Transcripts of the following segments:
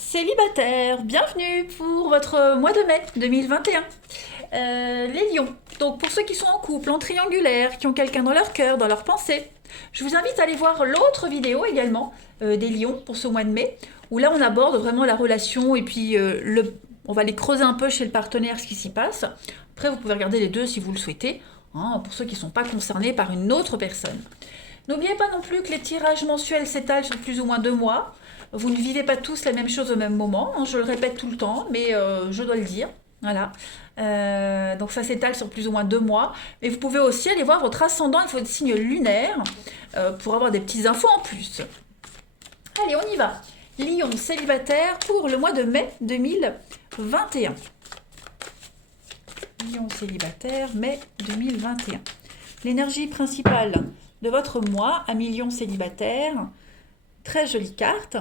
Célibataire, bienvenue pour votre mois de mai 2021. Les lions, donc pour ceux qui sont en couple, en triangulaire, qui ont quelqu'un dans leur cœur, dans leur pensée, je vous invite à aller voir l'autre vidéo également des lions pour ce mois de mai, où là on aborde vraiment la relation et puis on va aller creuser un peu chez le partenaire ce qui s'y passe. Après vous pouvez regarder les deux si vous le souhaitez, hein, pour ceux qui ne sont pas concernés par une autre personne. N'oubliez pas non plus que les tirages mensuels s'étalent sur plus ou moins 2 mois. Vous ne vivez pas tous la même chose au même moment, hein, je le répète tout le temps, mais je dois le dire. Voilà. Donc ça s'étale sur plus ou moins 2 mois. Mais vous pouvez aussi aller voir votre ascendant, il faut des signes lunaires pour avoir des petites infos en plus. Allez, on y va. Lion célibataire pour le mois de mai 2021. Lion célibataire, mai 2021. L'énergie principale de votre mois, à Lion célibataire. Très jolie carte.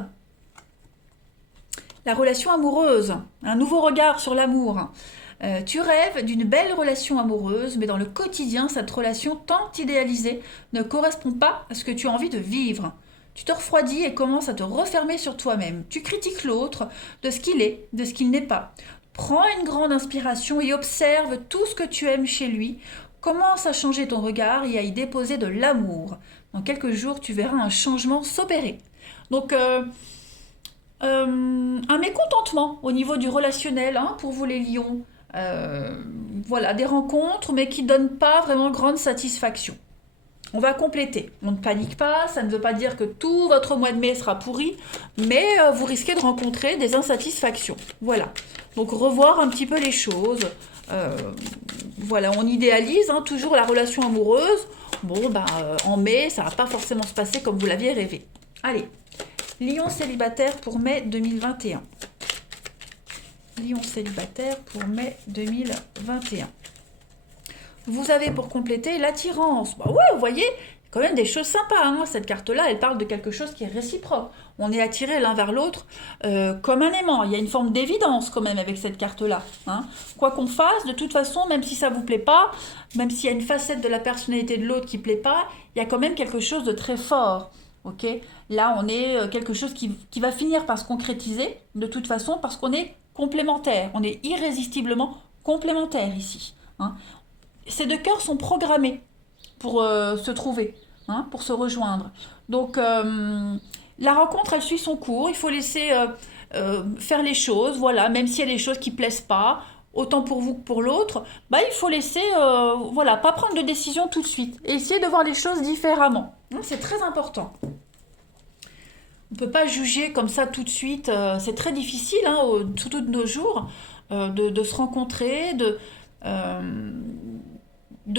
La relation amoureuse, un nouveau regard sur l'amour. Tu rêves d'une belle relation amoureuse, mais dans le quotidien, cette relation tant idéalisée ne correspond pas à ce que tu as envie de vivre. Tu te refroidis et commences à te refermer sur toi-même. Tu critiques l'autre de ce qu'il est, de ce qu'il n'est pas. Prends une grande inspiration et observe tout ce que tu aimes chez lui. Commence à changer ton regard et à y déposer de l'amour. Dans quelques jours, tu verras un changement s'opérer. Donc, un mécontentement au niveau du relationnel, hein, pour vous les lions. Voilà, des rencontres, mais qui ne donnent pas vraiment grande satisfaction. On va compléter. On ne panique pas, ça ne veut pas dire que tout votre mois de mai sera pourri, mais vous risquez de rencontrer des insatisfactions. Voilà. Donc revoir un petit peu les choses. Voilà, on idéalise, hein, toujours la relation amoureuse. Bon, en mai, ça ne va pas forcément se passer comme vous l'aviez rêvé. Allez, Lion célibataire pour mai 2021. Lion célibataire pour mai 2021. Vous avez pour compléter l'attirance. Bah ouais, vous voyez, quand même des choses sympas, hein. Cette carte-là, elle parle de quelque chose qui est réciproque. On est attirés l'un vers l'autre comme un aimant. Il y a une forme d'évidence quand même avec cette carte-là, hein. Quoi qu'on fasse, de toute façon, même si ça ne vous plaît pas, même s'il y a une facette de la personnalité de l'autre qui ne plaît pas, il y a quand même quelque chose de très fort. Ok, là, on est quelque chose qui va finir par se concrétiser, de toute façon, parce qu'on est complémentaires. On est irrésistiblement complémentaires ici, hein. Ces deux cœurs sont programmés pour se trouver, hein, pour se rejoindre. Donc, la rencontre, elle suit son cours. Il faut laisser faire les choses, voilà, même s'il y a des choses qui ne plaisent pas, autant pour vous que pour l'autre, il faut laisser, voilà, pas prendre de décision tout de suite et essayer de voir les choses différemment. C'est très important. On ne peut pas juger comme ça tout de suite. C'est très difficile, hein, surtout de nos jours, de se rencontrer, de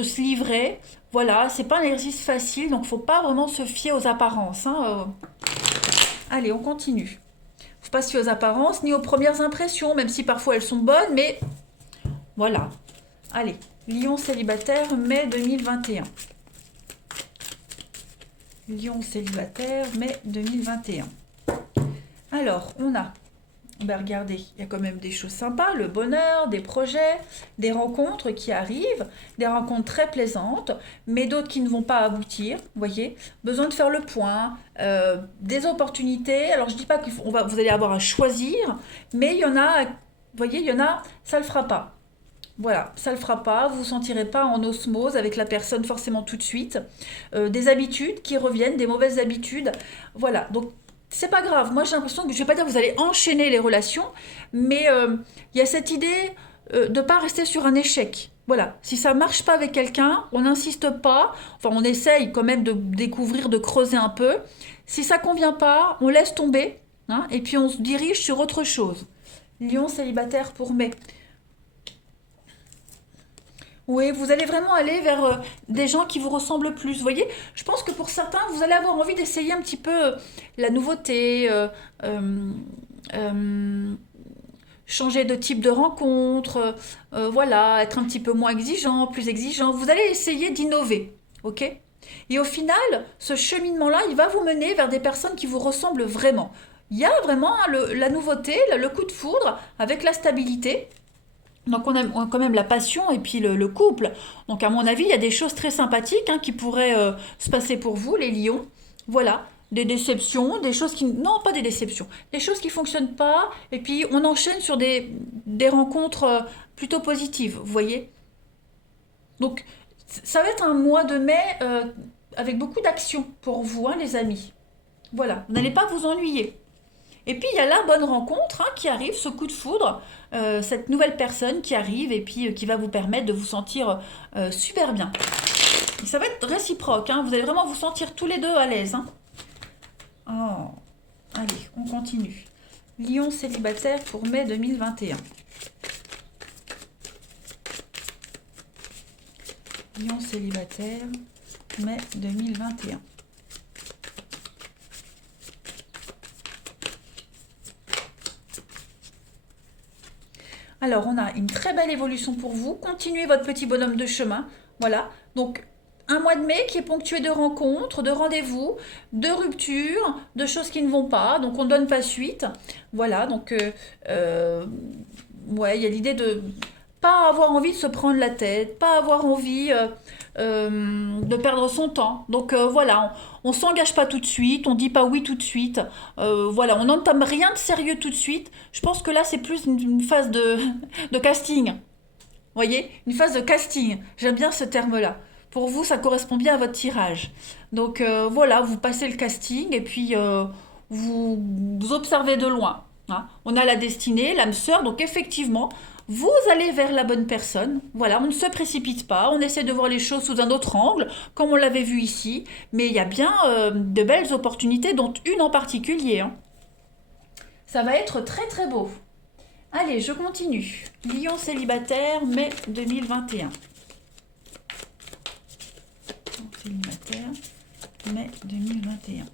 se livrer. Voilà, c'est pas un exercice facile, donc faut pas vraiment se fier aux apparences, hein. Allez, on continue. Faut pas se fier aux apparences ni aux premières impressions, même si parfois elles sont bonnes, mais voilà. Allez, Lion célibataire, mai 2021. Lion célibataire, mai 2021. Alors, on a, regardez, il y a quand même des choses sympas, le bonheur, des projets, des rencontres qui arrivent, des rencontres très plaisantes, mais d'autres qui ne vont pas aboutir, vous voyez. Besoin de faire le point, des opportunités. Alors, je ne dis pas que vous allez avoir à choisir, mais il y en a, vous voyez, il y en a, ça ne le fera pas. Voilà, ça ne le fera pas, vous ne vous sentirez pas en osmose avec la personne forcément tout de suite. Des habitudes qui reviennent, des mauvaises habitudes. Voilà, donc c'est pas grave. Moi j'ai l'impression que, je ne vais pas dire que vous allez enchaîner les relations, mais il y a cette idée de ne pas rester sur un échec. Voilà, si ça ne marche pas avec quelqu'un, on n'insiste pas, enfin on essaye quand même de découvrir, de creuser un peu. Si ça ne convient pas, on laisse tomber, hein, et puis on se dirige sur autre chose. Lion célibataire pour mai. Oui, vous allez vraiment aller vers des gens qui vous ressemblent plus. Vous voyez, je pense que pour certains, vous allez avoir envie d'essayer un petit peu la nouveauté, euh, euh, changer de type de rencontre, voilà, être un petit peu moins exigeant, plus exigeant. Vous allez essayer d'innover, ok? Et au final, ce cheminement-là, il va vous mener vers des personnes qui vous ressemblent vraiment. Il y a vraiment, hein, la nouveauté, le coup de foudre avec la stabilité. Donc on aime quand même la passion et puis le couple. Donc à mon avis, il y a des choses très sympathiques, hein, qui pourraient se passer pour vous, les lions. Voilà. des déceptions, des choses qui... Non, pas des déceptions, des choses qui ne fonctionnent pas, et puis on enchaîne sur des rencontres plutôt positives, vous voyez. Donc, ça va être un mois de mai avec beaucoup d'actions pour vous, hein, les amis. Voilà, vous n'allez pas vous ennuyer. Et puis il y a la bonne rencontre, hein, qui arrive, ce coup de foudre, cette nouvelle personne qui arrive et puis qui va vous permettre de vous sentir super bien. Et ça va être réciproque, hein, vous allez vraiment vous sentir tous les deux à l'aise. Hein. Oh, allez, on continue. Lion célibataire pour mai 2021. Lion célibataire, mai 2021. Alors, on a une très belle évolution pour vous. Continuez votre petit bonhomme de chemin. Voilà. Donc, un mois de mai qui est ponctué de rencontres, de rendez-vous, de ruptures, de choses qui ne vont pas. Donc, on ne donne pas suite. Voilà. Donc, ouais, il y a l'idée de pas avoir envie de se prendre la tête, pas avoir envie de perdre son temps. Donc voilà, on s'engage pas tout de suite, on dit pas oui tout de suite. Voilà, on n'entame rien de sérieux tout de suite. Je pense que là, c'est plus une phase de casting. Vous voyez, une phase de casting. J'aime bien ce terme-là. Pour vous, ça correspond bien à votre tirage. Donc voilà, vous passez le casting et puis vous observez de loin. Hein. On a la destinée, l'âme sœur, donc effectivement, vous allez vers la bonne personne. Voilà, on ne se précipite pas, on essaie de voir les choses sous un autre angle, comme on l'avait vu ici, mais il y a bien de belles opportunités, dont une en particulier. Hein. Ça va être très très beau. Allez, je continue. Lion célibataire, mai 2021. Lion célibataire, mai 2021.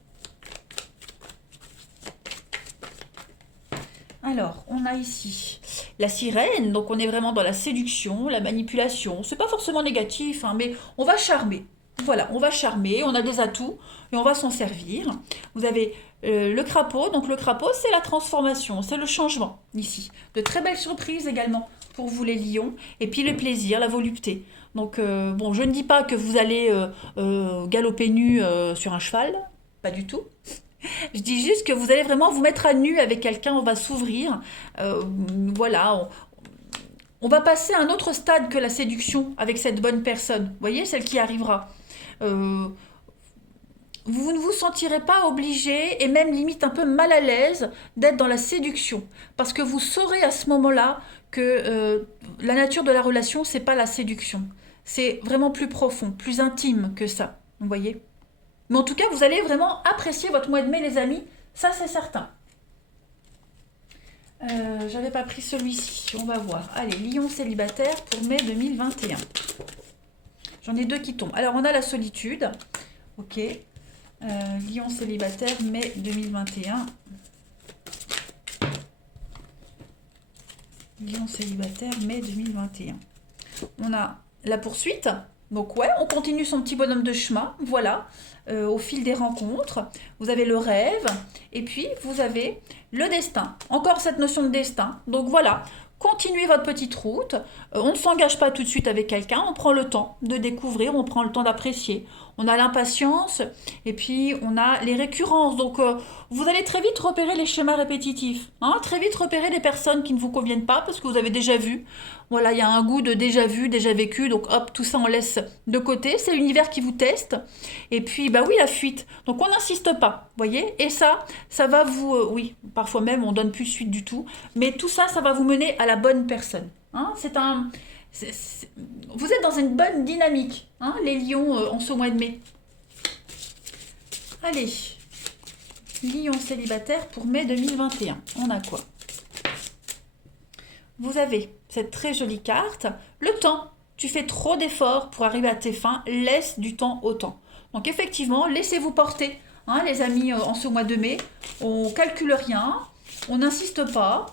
Alors, on a ici la sirène, donc on est vraiment dans la séduction, la manipulation. C'est pas forcément négatif, hein, mais on va charmer. Voilà, on va charmer, on a des atouts et on va s'en servir. Vous avez le crapaud, donc le crapaud c'est la transformation, c'est le changement ici. De très belles surprises également pour vous les lions. Et puis le plaisir, la volupté. Donc bon, je ne dis pas que vous allez galoper nu sur un cheval, pas du tout. Je dis juste que vous allez vraiment vous mettre à nu avec quelqu'un, on va s'ouvrir. Voilà, on va passer à un autre stade que la séduction avec cette bonne personne. Vous voyez, celle qui arrivera. Euh, vous ne vous sentirez pas obligé et même limite un peu mal à l'aise d'être dans la séduction. Parce que vous saurez à ce moment-là que la nature de la relation, c'est pas la séduction. C'est vraiment plus profond, plus intime que ça. Vous voyez? Mais en tout cas, vous allez vraiment apprécier votre mois de mai, les amis. Ça, c'est certain. J'avais pas pris celui-ci. On va voir. Allez, Lion célibataire pour mai 2021. J'en ai deux qui tombent. Alors, on a la solitude. Ok. Lion célibataire, mai 2021. Lion célibataire, mai 2021. On a la poursuite. Donc ouais, on continue son petit bonhomme de chemin, voilà, au fil des rencontres. Vous avez le rêve, et puis vous avez le destin. Encore cette notion de destin. Donc voilà, continuez votre petite route. On ne s'engage pas tout de suite avec quelqu'un, on prend le temps de découvrir, on prend le temps d'apprécier. On a l'impatience, et puis on a les récurrences. Donc vous allez très vite repérer les schémas répétitifs. Hein, très vite repérer les personnes qui ne vous conviennent pas, parce que vous avez déjà vu. Voilà, il y a un goût de déjà vu, déjà vécu, donc hop, tout ça on laisse de côté. C'est l'univers qui vous teste. Et puis, bah oui, la fuite. Donc on n'insiste pas, voyez. Et ça va vous... oui, parfois même on donne plus suite du tout. Mais tout ça, ça va vous mener à la bonne personne. Hein, vous êtes dans une bonne dynamique, hein, les lions, en ce mois de mai. Allez, lion célibataire pour mai 2021. On a quoi? Vous avez cette très jolie carte. Le temps. Tu fais trop d'efforts pour arriver à tes fins. Laisse du temps au temps. Donc effectivement, laissez-vous porter. Hein, les amis, en ce mois de mai, on calcule rien. On n'insiste pas.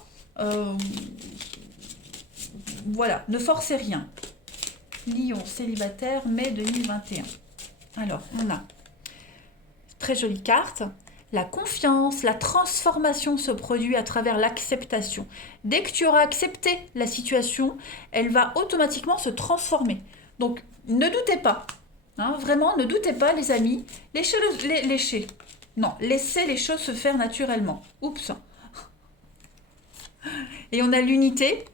Voilà, ne forcez rien. Lion célibataire, mai 2021. Alors, on a très jolie carte. La confiance, la transformation se produit à travers l'acceptation. Dès que tu auras accepté la situation, elle va automatiquement se transformer. Donc, ne doutez pas. Hein, vraiment, ne doutez pas, les amis. Léchez. Non, laissez les choses se faire naturellement. Oups. Et on a l'unité.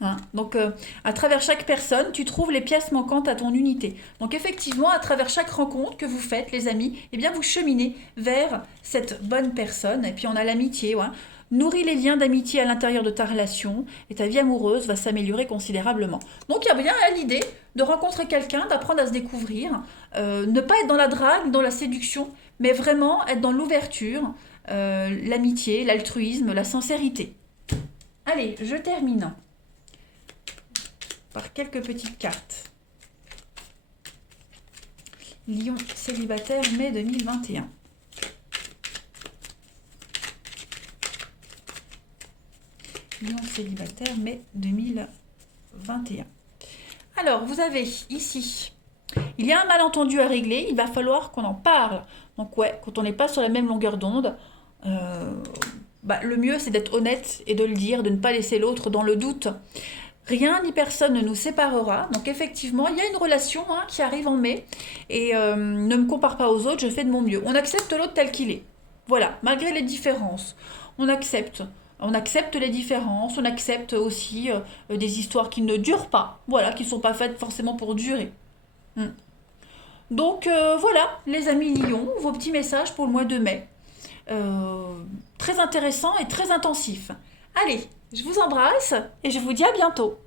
Hein. Donc, à travers chaque personne, tu trouves les pièces manquantes à ton unité. Donc, effectivement, à travers chaque rencontre que vous faites, les amis, eh bien, vous cheminez vers cette bonne personne. Et puis, on a l'amitié. Ouais. Nourris les liens d'amitié à l'intérieur de ta relation et ta vie amoureuse va s'améliorer considérablement. Donc, il y a bien l'idée de rencontrer quelqu'un, d'apprendre à se découvrir, ne pas être dans la drague, dans la séduction, mais vraiment être dans l'ouverture, l'amitié, l'altruisme, la sincérité. Allez, je termine par quelques petites cartes. Lion célibataire, mai 2021. Lion célibataire, mai 2021. Alors, vous avez ici, il y a un malentendu à régler, il va falloir qu'on en parle. Donc ouais, quand on n'est pas sur la même longueur d'onde, le mieux c'est d'être honnête et de le dire, de ne pas laisser l'autre dans le doute. Rien ni personne ne nous séparera. Donc effectivement, il y a une relation qui arrive en mai. Et ne me compare pas aux autres, je fais de mon mieux. On accepte l'autre tel qu'il est. Voilà, malgré les différences. On accepte. On accepte les différences. On accepte aussi des histoires qui ne durent pas. Voilà, qui ne sont pas faites forcément pour durer. Donc voilà, les amis Lions, vos petits messages pour le mois de mai. Très intéressant et très intensif. Allez, je vous embrasse et je vous dis à bientôt.